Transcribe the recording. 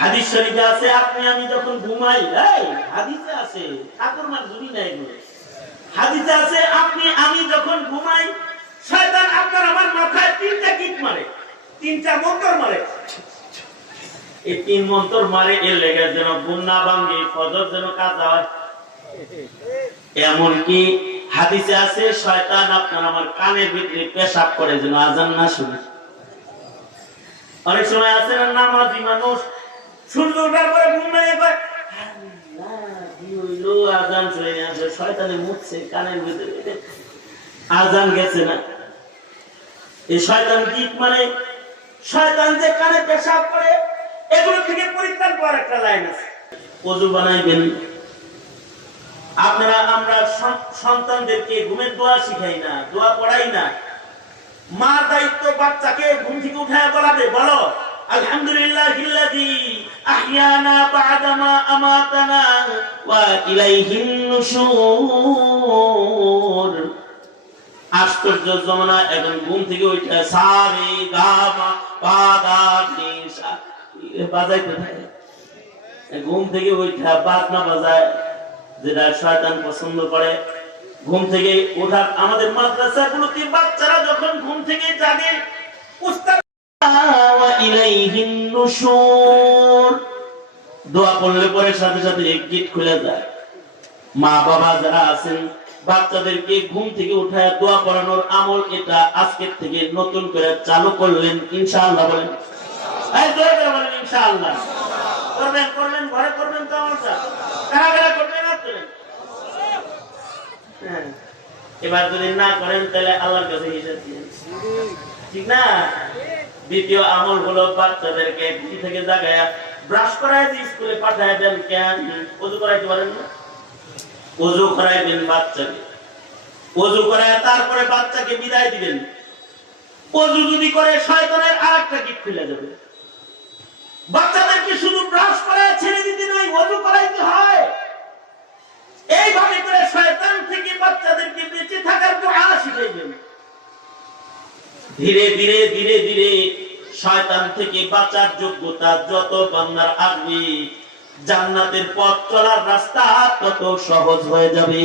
হাদিস শরীফে আছে আপনি আমি যখন ঘুমাই, এই হাদিসে আছে, ঠাকুর মার জুড়ি নাই এগুলো। হাদিসে আছে আপনি আমি যখন ঘুমাই, শয়তান আপনার আমার মাথায় 3টা কিক মারে, 3টা মন্তর মারে। এই 3 মন্তর মারে এর লেগে যেন ঘুম না ভাঙে, ফজর যেন কাজা হয়। এমনকি হাদিসে আছে শয়তান আপনার আমার কানের ভিতরে পেশাব করে যেন আজান না শুনে। অনেক সময় আছে না নামাজি মানুষ সূর্য ওঠার পরে ঘুম নাই, এবার আজান চলে আসে, শয়তানে মুছছে কানের ভিতরে, আজান গেছে না। এই শয়তান কি মানে শয়তান যে কানে পেশাব করে, এগুলো থেকে পরিত্রাণ পাওয়ার একটা লাইন আছে। ওযু বানাইবেন আপনারা। আমরা সন্তানদেরকে ঘুমের দোয়া শিখাই না, দোয়া পড়াই না। মার দায়িত্ব বাচ্চাকে ঘুম থেকে উঠায় বলাবে, বলো আলহামদুলিল্লাহিল্লাযী আহইয়ানা বা'দা মা আমাতানা ওয়া ইলাইহিন নুশুর। আশ্চর্য জমানা, এখন ঘুম থেকে উঠে সারে গামা পাদা নিসা বাজাইতে থাকে। ঘুম থেকে উঠে বাজনা বাজায়, যেটা শয়তান পছন্দ করে। ঘুম থেকে ওঠা আমাদের মাদ্রাসাগুলোতে বাচ্চারা যখন ঘুম থেকে জাগে, উস্তাদ ওয়া ইলাইহিন নুশুর দোয়া পড়লে পরে সাথে সাথে গেট খুলে যায়। মা বাবা যারা আছেন বাচ্চাদেরকে ঘুম থেকে উঠায় দোয়া পড়ানোর আমল এটা আজকের থেকে নতুন করে চালু করলেন ইনশাআল্লাহ। বলেন এই জোরে করে বলেন ইনশাআল্লাহ। করবেন করবেন ঘরে করবেন তো আমার সাথে কারা কারা করবেন না করবেন। হ্যাঁ, এবার যদি না করেন তাহলে আল্লাহর কাছে হিসাব দিন, ঠিক না? দ্বিতীয় আমল হলো বাচ্চাদেরকে ঘুম থেকে জাগায়া ব্রাশ করায় দিয়ে স্কুলে পাঠায় দেন। কেন? ওযু করাইতে পারেন না? ওযু করাইবেন বাচ্চাকে, ওযু করায় তারপরে বাচ্চাকে বিদায় দিবেন। ওযু যদি করে শয়তানের আরেকটা গিট খুলে যাবে। বাচ্চাদেরকে শুধু ব্রাশ করায় ছেড়ে দিতে নয়, ওযু করাইতে হয়। এইভাবে করে শয়তান থেকে বাচ্চাদেরকে বেঁচে থাকার দোয়া শিখাইবেন। ধীরে ধীরে ধীরে ধীরে শয়তান থেকে বাঁচার যোগ্যতা যত বান্দার আসবে, জান্নাতের পথ চলার রাস্তা তত সহজ হয়ে যাবে।